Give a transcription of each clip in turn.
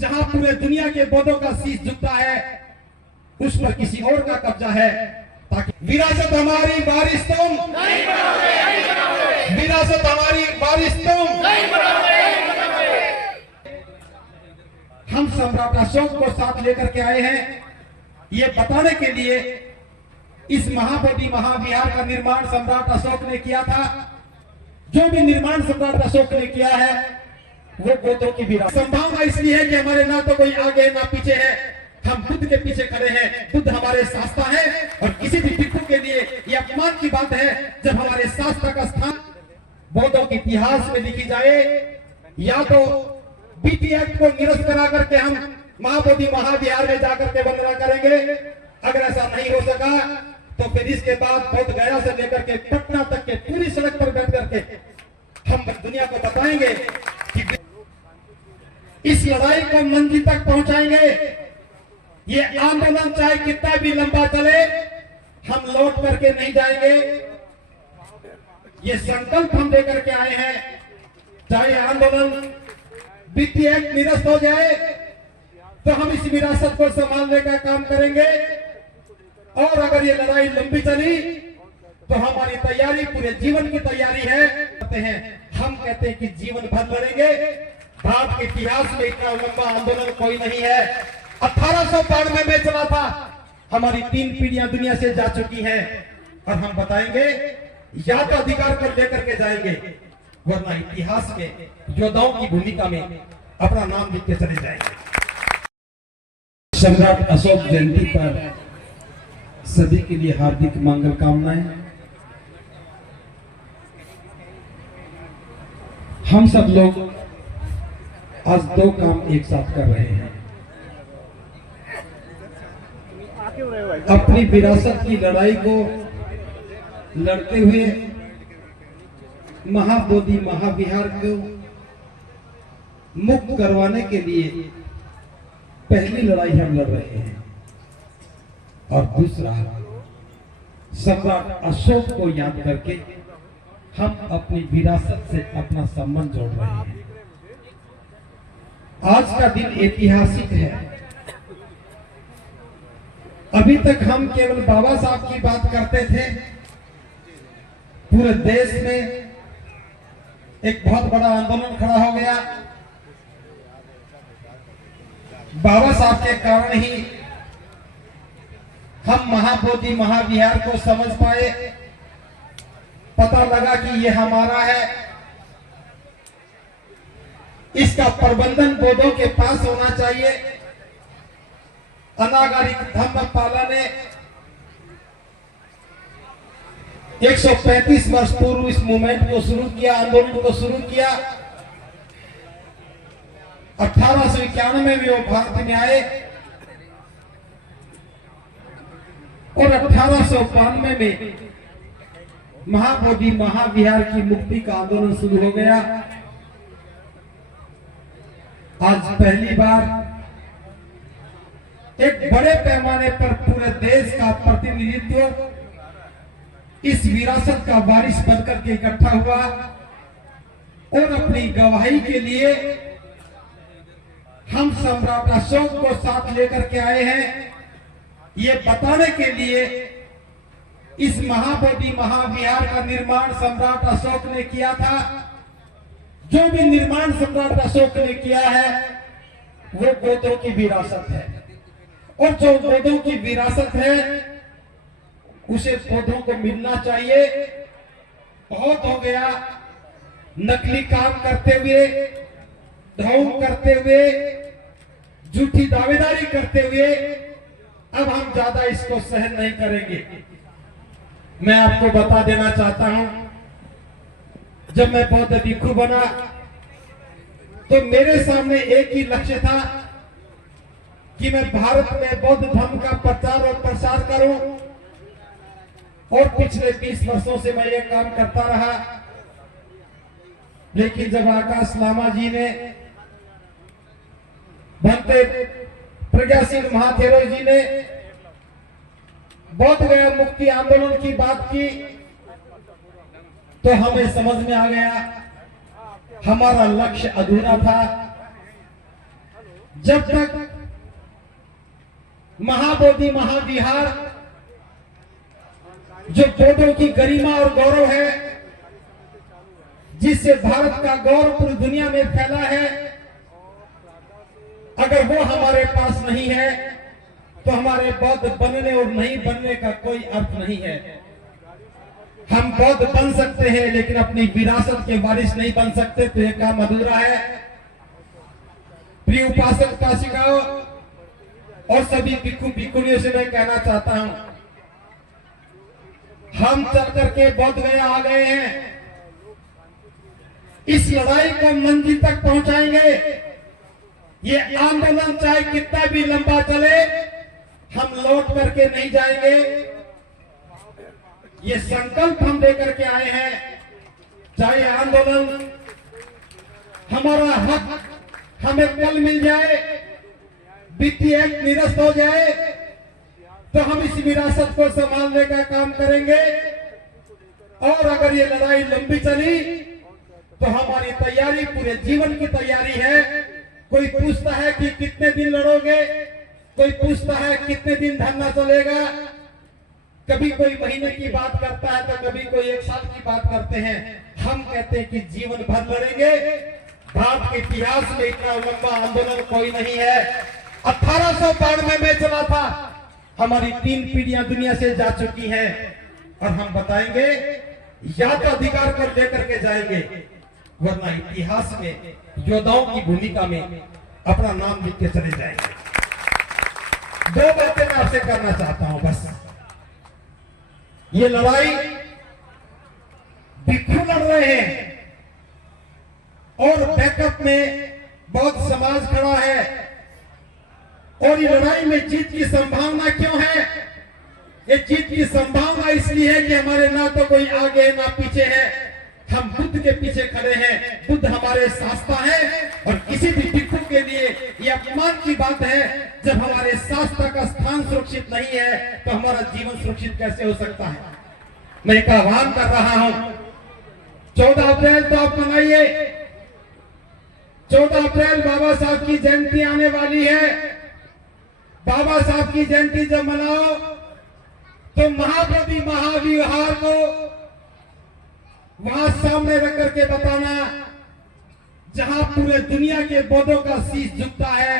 जहां पूरे दुनिया के बौद्धों का शीश झुकता है, उस पर किसी और का कब्जा है, ताकि विरासत हमारी वारिस तुम नहीं बनोगे, विरासत हमारी वारिस तुम नहीं बनोगे। हम सम्राट अशोक को साथ लेकर के आए हैं, ये बताने के लिए इस महाबोधि महाविहार का निर्माण सम्राट अशोक ने किया था। जो भी निर्माण सम्राट अशोक ने किया है वो बौद्धों की विरासत। संभावना इसलिए है कि हमारे ना तो कोई आगे ना पीछे है, हम बुद्ध के पीछे खड़े हैं, बुद्ध हमारे शास्त्र है। और किसी भी भिक्षु के लिए यह अपमान की बात है जब हमारे शास्त्र का स्थान बौद्धों के इतिहास में लिखी जाए। या तो बीटी एक्ट को निरस्त करा करके हम महाबोधि महाविहार में जाकर के वंदना करेंगे। अगर ऐसा नहीं हो सका तो फिर इसके बाद बौद्ध गया से लेकर के पटना तक के पूरी सड़क पर बैठ करके हम दुनिया को बताएंगे कि इस लड़ाई को मंजिल तक पहुंचाएंगे। ये आंदोलन चाहे कितना भी लंबा चले, हम लौट करके नहीं जाएंगे। ये संकल्प हम लेकर के आए हैं, चाहे आंदोलन बीटी एक्ट निरस्त हो जाए तो हम इस विरासत को संभालने का काम करेंगे। और अगर ये लड़ाई लंबी चली तो हमारी तैयारी पूरे जीवन की तैयारी है। हम कहते हैं कि जीवन भर लड़ेंगे। भारत के इतिहास में इतना लंबा आंदोलन कोई नहीं है। 1892 में चला था, हमारी 3 पीढ़ियां दुनिया से जा चुकी हैं। और हम बताएंगे या तो अधिकार कर लेकर के जाएंगे, वरना इतिहास में योद्धाओं की भूमिका में अपना नाम लिख के चले जाएंगे। सम्राट अशोक जयंती पर सभी के लिए हार्दिक मंगल कामनाएं। हम सब लोग आज 2 काम एक साथ कर रहे हैं। अपनी विरासत की लड़ाई को लड़ते हुए महाबोधि महाविहार को मुक्त करवाने के लिए पहली लड़ाई हम लड़ रहे हैं। और दूसरा, सम्राट अशोक को याद करके हम अपनी विरासत से अपना संबंध जोड़ रहे हैं। आज का दिन ऐतिहासिक है। अभी तक हम केवल बाबा साहब की बात करते थे। पूरे देश में एक बहुत बड़ा आंदोलन खड़ा हो गया। बाबा साहब के कारण ही हम महाबोधि महाविहार को समझ पाए। पता लगा कि ये हमारा है, इसका प्रबंधन बौद्धों के पास होना चाहिए। अनागरिक धम्मपाला ने 135 वर्ष पूर्व इस मूवमेंट को शुरू किया, आंदोलन को शुरू किया। 1891 में वो भारत में आए और 1892 में महाबोधि महाविहार की मुक्ति का आंदोलन शुरू हो गया। आज पहली बार एक बड़े पैमाने पर पूरे देश का प्रतिनिधित्व इस विरासत का वारिस बनकर के इकट्ठा हुआ और अपनी गवाही के लिए हम सम्राट अशोक को साथ लेकर के आए हैं। ये बताने के लिए इस महाबोधि महाविहार का निर्माण सम्राट अशोक ने किया था। जो भी निर्माण सम्राट अशोक ने किया है वो बौद्धों की विरासत है, और जो बौद्धों की विरासत है उसे बौद्धों को मिलना चाहिए। बहुत हो गया नकली काम करते हुए, ढोंग करते हुए, झूठी दावेदारी करते हुए। अब हम ज्यादा इसको सहन नहीं करेंगे। मैं आपको बता देना चाहता हूं, जब मैं बौद्ध भिक्षु बना तो मेरे सामने एक ही लक्ष्य था कि मैं भारत में बौद्ध धर्म का प्रचार और प्रसार करूं। और पिछले 20 वर्षों से मैं ये काम करता रहा। लेकिन जब आकाश लामा जी ने, भंते प्रज्ञाशील महाथेरो जी ने बौद्ध गया मुक्ति आंदोलन की बात की तो हमें समझ में आ गया हमारा लक्ष्य अधूरा था। जब तक महाबोधि महाविहार जो बोधों की गरिमा और गौरव है, जिससे भारत का गौरव पूरी दुनिया में फैला है, अगर वो हमारे पास नहीं है तो हमारे बौद्ध बनने और नहीं बनने का कोई अर्थ नहीं है। हम बौद्ध बन सकते हैं लेकिन अपनी विरासत के वारिस नहीं बन सकते, तो यह काम अधूरा है। प्रिय उपासक उपासिकाओं और सभी भिक्षु भिक्षुणियों से मैं कहना चाहता हूं, हम चल करके बौद्ध गया आ गए हैं। इस लड़ाई को मंजिल तक पहुंचाएंगे। ये आंदोलन चाहे कितना भी लंबा चले, हम लौट करके नहीं जाएंगे। ये संकल्प हम लेकर के आए हैं, चाहे आंदोलन हमारा हक हमें कल मिल जाए, वित्तीय एक्ट निरस्त हो जाए, तो हम इस विरासत को संभालने का काम करेंगे। और अगर ये लड़ाई लंबी चली तो हमारी तैयारी पूरे जीवन की तैयारी है। कोई पूछता है कि कितने दिन लड़ोगे, कोई पूछता है कितने दिन धरना चलेगा, कभी कोई महीने की बात करता है तो कभी कोई 1 साल की बात करते हैं। हम कहते हैं कि जीवन भर लड़ेंगे। भारत के इतिहास में इतना लंबा आंदोलन कोई नहीं है। 1892 में चला था, हमारी 3 पीढ़ियां दुनिया से जा चुकी हैं, और हम बताएंगे या तो अधिकार को लेकर के जाएंगे, वरना इतिहास में योद्धाओं की भूमिका में अपना नाम लिख के चले जाएंगे। 2 बातें मैं आपसे करना चाहता हूं बस। ये लड़ाई भिक्षु लड़ रहे हैं और बैकअप में बौद्ध समाज खड़ा है, और ये लड़ाई में जीत की संभावना क्यों है? ये जीत की संभावना इसलिए है कि हमारे ना तो कोई आगे है ना पीछे है, हम बुद्ध के पीछे खड़े हैं। बुद्ध हमारे शास्त्र है, और किसी भी भिक्षु के लिए यह अपमान की बात है। जब हमारे शास्त्र का स्थान सुरक्षित नहीं है तो हमारा जीवन सुरक्षित कैसे हो सकता है? मैं एक आह्वान कर रहा हूं, 14 अप्रैल तो आप मनाइए। 14 अप्रैल बाबा साहब की जयंती आने वाली है। बाबा साहब की जयंती जब मनाओ तो महाबोधि महाविहार को वहां सामने रख करके बताना, जहां पूरे दुनिया के बौद्धों का शीश झुकता है,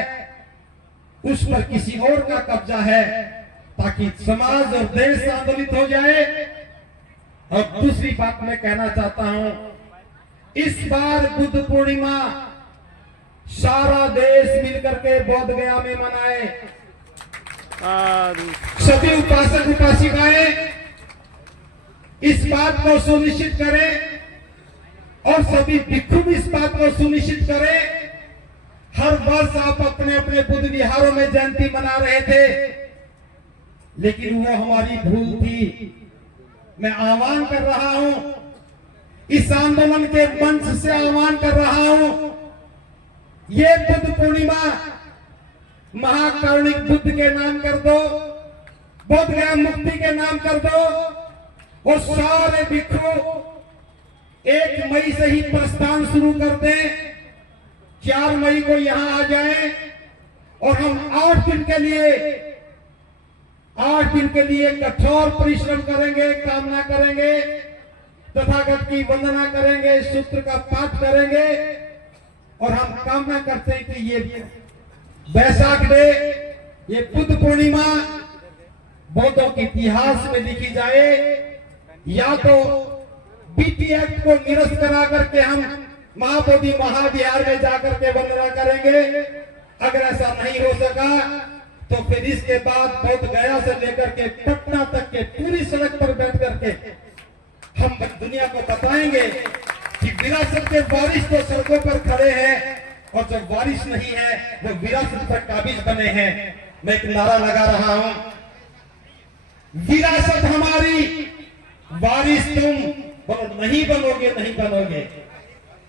उस पर किसी और का कब्जा है, ताकि समाज और देश आंदोलित हो जाए। और दूसरी बात मैं कहना चाहता हूं, इस बार बुद्ध पूर्णिमा सारा देश मिलकर के बोध गया में मनाए। सभी उपासक उपासिकाएं इस बात को सुनिश्चित करें, और सभी भिक्षु भी इस बात को सुनिश्चित करें। हर वर्ष आप अपने अपने बुद्ध विहारों में जयंती मना रहे थे, लेकिन वो हमारी भूल थी। मैं आह्वान कर रहा हूं, इस आंदोलन के मंच से आह्वान कर रहा हूं, ये बुद्ध पूर्णिमा महाकारुणिक बुद्ध के नाम कर दो, बोध गया मुक्ति के नाम कर दो, और सारे भिक्षु 1 मई से ही प्रस्थान शुरू कर दें। 4 मई को यहां आ जाएं, और हम 8 दिन के लिए कठोर परिश्रम करेंगे, कामना करेंगे, तथागत की वंदना करेंगे, सूत्र का पाठ करेंगे, और हम कामना करते हैं कि ये बैसाख डे, ये बुद्ध पूर्णिमा बौद्धों के इतिहास में लिखी जाए। या तो बीटी एक्ट को निरस्त करा करके हम महाबोधि महाविहार में जाकर के वंदना करेंगे। अगर ऐसा नहीं हो सका तो फिर इसके बाद बोध गया से लेकर के पटना तक के पूरी सड़क पर बैठ करके हम दुनिया को बताएंगे कि विरासत के वारिस तो सड़कों पर खड़े हैं, और जो वारिस नहीं है वो विरासत पर काबिज बने हैं। मैं एक नारा लगा रहा हूं, विरासत हमारी, वारिस तुम। बोलो, नहीं बनोगे, नहीं बनोगे।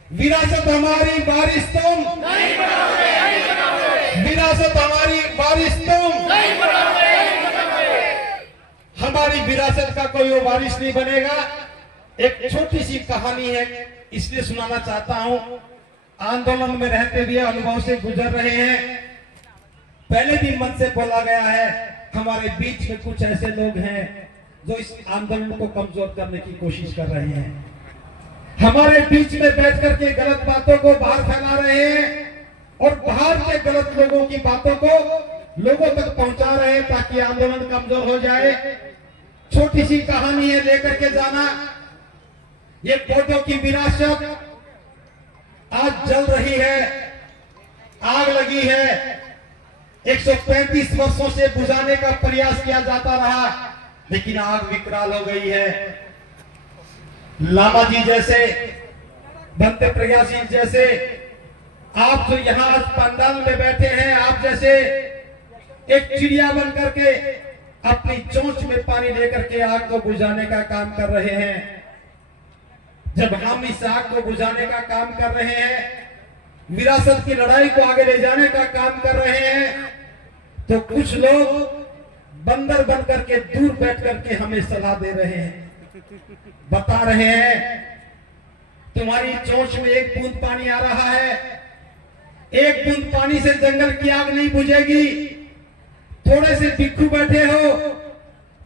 विरासत हमारी, वारिस तुम नहीं बनोगे, नहीं बनोगे। विरासत हमारी, वारिस तुम नहीं बनोगे, नहीं बनोगे। हमारी विरासत का कोई वारिस नहीं बनेगा। एक छोटी सी कहानी है, इसलिए सुनाना चाहता हूं। आंदोलन में रहते हुए अनुभव से गुजर रहे हैं। पहले भी मन से बोला गया है, हमारे बीच में कुछ ऐसे लोग हैं जो इस आंदोलन को कमजोर करने की कोशिश कर रहे हैं, हमारे बीच में बैठ करके गलत बातों को बाहर फैला रहे हैं और बाहर के गलत लोगों की बातों को लोगों तक पहुंचा रहे हैं ताकि आंदोलन कमजोर हो जाए। छोटी सी कहानी है लेकर के जाना, ये बोडो की विरासत आज जल रही है, आग लगी है, 135 वर्षों से बुझाने का प्रयास किया जाता रहा लेकिन आग विकराल हो गई है। लामा जी जैसे, भक्त प्रज्ञासिंह जैसे, आप जो यहाँ आज पंडाल में बैठे हैं, आप जैसे एक चिड़िया बन करके अपनी चोंच में पानी लेकर के आग को बुझाने का काम कर रहे हैं। जब हम इस आग को बुझाने का काम कर रहे हैं, विरासत की लड़ाई को आगे ले जाने का काम कर रहे हैं, तो कुछ लोग बंदर बन करके दूर बैठ करके हमें सलाह दे रहे हैं, बता रहे हैं तुम्हारी चोंच में एक बूंद पानी आ रहा है, एक बूंद पानी से जंगल की आग नहीं बुझेगी, थोड़े से भिक्षु बैठे हो,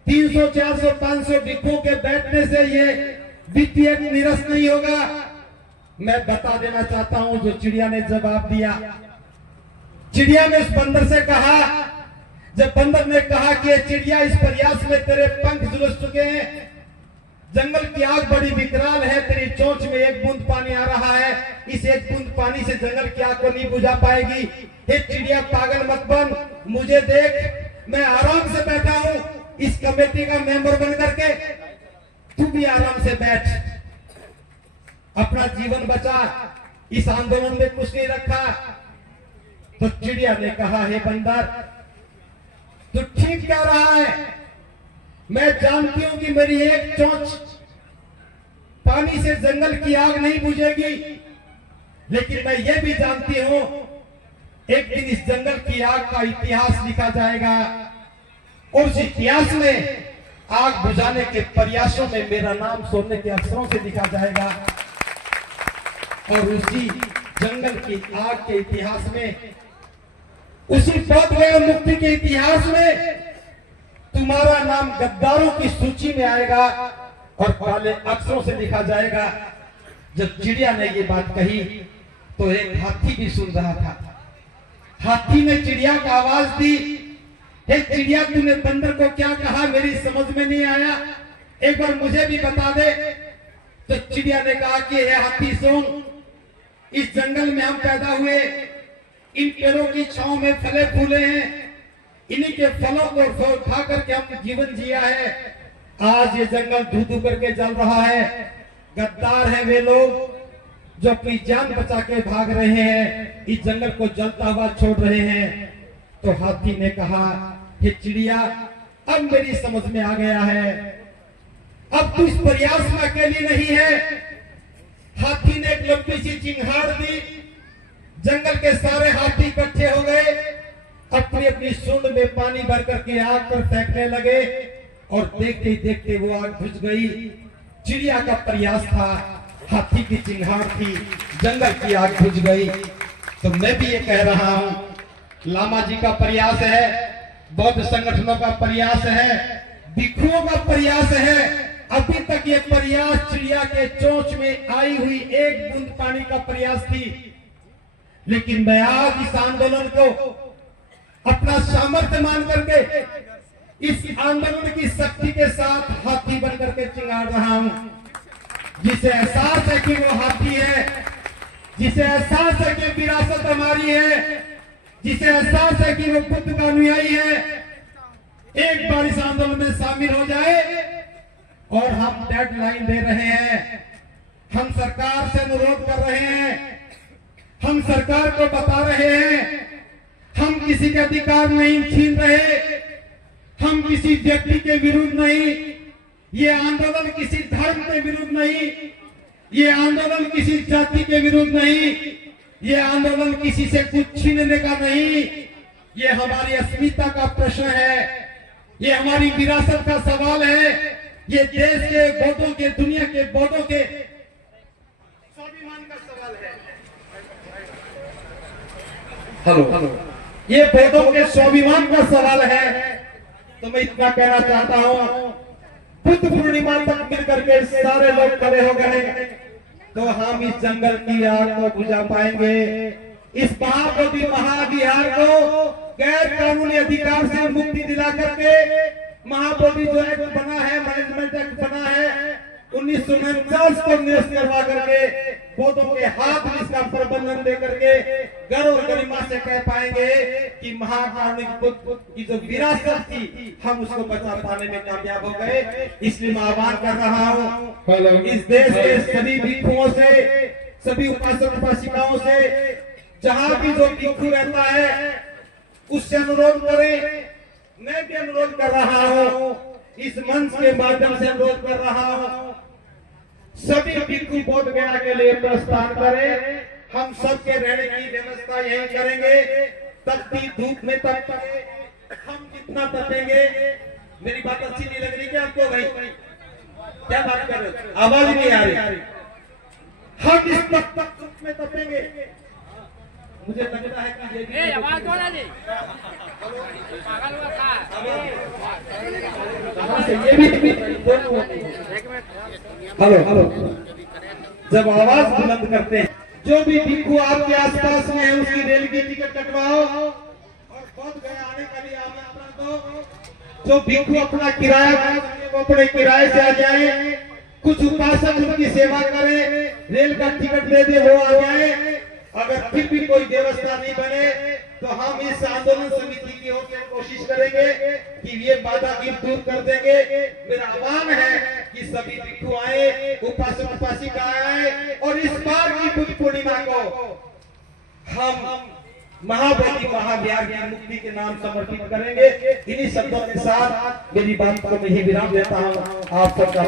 300 400 500 भिक्षुओं के बैठने से ये वित्तीय निरस्त नहीं होगा। मैं बता देना चाहता हूं जो चिड़िया ने जवाब दिया, चिड़िया ने उस बंदर से कहा, जब बंदर ने कहा कि ये चिड़िया इस प्रयास में तेरे पंख झुलस चुके हैं, जंगल की आग बड़ी विकराल है, तेरी चोंच में एक बूंद पानी आ रहा है, इस एक बूंद पानी से जंगल की आग को नहीं बुझा पाएगी। हे चिड़िया पागल मत बन, मुझे देख, मैं आराम से बैठा हूं इस कमेटी का मेंबर बन करके, तू भी आराम से बैठ, अपना जीवन बचा, इस आंदोलन में कुछ नहीं रखा। तो चिड़िया ने कहा, हे बंदर तू ठीक कह रहा है, मैं जानती हूं कि मेरी एक चोंच पानी से जंगल की आग नहीं बुझेगी, लेकिन मैं ये भी जानती हूं एक दिन इस जंगल की आग का इतिहास लिखा जाएगा और उस इतिहास में आग बुझाने के प्रयासों में मेरा नाम सोने के अक्षरों से लिखा जाएगा और उसी जंगल की आग के इतिहास में, उसी बौद्ध गया मुक्ति के इतिहास में तुम्हारा नाम गद्दारों की सूची में आएगा और काले अक्षरों से लिखा जाएगा। जब चिड़िया ने ये बात कही तो एक हाथी भी सुन रहा था, हाथी ने चिड़िया को आवाज दी, हे चिड़िया तूने बंदर को क्या कहा, मेरी समझ में नहीं आया, एक बार मुझे भी बता दे। तो चिड़िया ने कहा कि हे हाथी सुन, इस जंगल में हम पैदा हुए, इन पेड़ों की छांव में फले फूले हैं, इन्हीं के फलों को खा करके हम जीवन जिया है, आज ये जंगल धू धू करके जल रहा है। गद्दार है वे लोग जो अपनी जान बचा के भाग रहे हैं, इस जंगल को जलता हुआ छोड़ रहे हैं। तो हाथी ने कहा, हे चिड़िया अब मेरी समझ में आ गया है, अब तू इस प्रयास में अकेली नहीं है। हाथी ने एक लंबी सी चिंगाड़ दी, जंगल के सारे हाथी इकट्ठे हो गए, अपनी अपनी सूंड में पानी भर करके आग पर फेंकने लगे और देखते ही देखते वो आग बुझ गई। चिड़िया का प्रयास था, हाथी की चिंगाड़ थी, जंगल की आग बुझ गई। तो मैं भी ये कह रहा हूं, लामा जी का प्रयास है, बौद्ध संगठनों का प्रयास है, भिक्षुओं का प्रयास है, अभी तक ये प्रयास चिड़िया के चोंच में आई हुई एक बूंद पानी का प्रयास थी, लेकिन मैं आज इस आंदोलन को अपना सामर्थ्य मान करके इस आंदोलन की शक्ति के साथ हाथी बन करके चिंगाड़ रहा हूं। जिसे एहसास है कि वो हाथी है, जिसे एहसास है कि विरासत हमारी है, जिसे एहसास है कि वो बुद्ध का अनुयायी है, एक बार इस आंदोलन में शामिल हो जाए। और हम डेडलाइन दे रहे हैं, हम सरकार से अनुरोध कर रहे हैं, हम सरकार को बता रहे हैं, हम किसी के अधिकार नहीं छीन रहे, हम किसी व्यक्ति के विरुद्ध नहीं, ये आंदोलन किसी धर्म के विरुद्ध नहीं, ये आंदोलन किसी जाति के विरुद्ध नहीं, ये आंदोलन किसी से कुछ छीनने का नहीं, ये हमारी अस्मिता का प्रश्न है, ये हमारी विरासत का सवाल है, ये देश के बौद्धों के, दुनिया के बौद्धों के स्वाभिमान का सवाल है। हेलो, ये बौद्धों के स्वाभिमान का सवाल है। तो मैं इतना कहना चाहता हूँ, बुद्ध पूर्णिमा तक मिलकर के सारे लोग खड़े हो गए तो हम इस जंगल की आग को बुझा पाएंगे। इस महाबोधि महाविहार को गैर कानूनी अधिकार से मुक्ति दिला करके महाबोधि जो एक्ट बना है, मैनेजमेंट एक्ट बना है 1949 को निरस्त करवा करके बौद्धों के हाथ में इसका प्रबंधन दे करके गर्व और गरिमा से कह पाएंगे कि महाकारुणिक बुद्ध की जो विरासत थी हम उसको बचा पाने में कामयाब हो गए। इसलिए मैं आह्वान कर रहा हूँ इस देश के सभी भिक्षुओं से, सभी उपासक उपासिकाओं से, जहां भी जो भिक्षु रहता है उससे अनुरोध करें। मैं भी अनुरोध कर रहा हूँ, इस मंच के माध्यम से अनुरोध कर रहा हूँ, सभी भिक्षु बोध गया के लिए प्रस्थान करें। हम सबके रहने की व्यवस्था यही करेंगे। तपती धूप में तप हम जितना तपेंगे। मेरी बात अच्छी नहीं लग रही क्या आपको भाई? क्या बात कर रहे हो? आवाज नहीं आ रही। हम इस धूप में तपेंगे। मुझे लगता है कि ये आवाज कौन आ रही? हेलो हेलो, जब आवाज बुलंद करते हैं, जो भी भिक्षु आपके आसपास में है उसकी रेल की टिकट कटवाओ और बोध गया आने का लिए आमंत्रण दो। जो भिक्षु अपना किराया वो अपने किराए से आ जाए, कुछ उपासक उनकी सेवा करें, रेल का टिकट दे दे वो आ जाए। अगर फिर भी कोई व्यवस्था नहीं बने तो हम इस आंदोलन समिति की ओर से कोशिश करेंगे कि ये बाधा दूर कर देंगे। मेरा आह्वान है कि सभी भिक्षु आए, उपासक उपासिका आए और इस बार की बुद्ध पूर्णिमा को हम महाबोधि महाविहार की मुक्ति के नाम समर्पित करेंगे। इन्हीं शब्दों के साथ मेरी बात को मैं ही विराम देता हूँ। आप सबका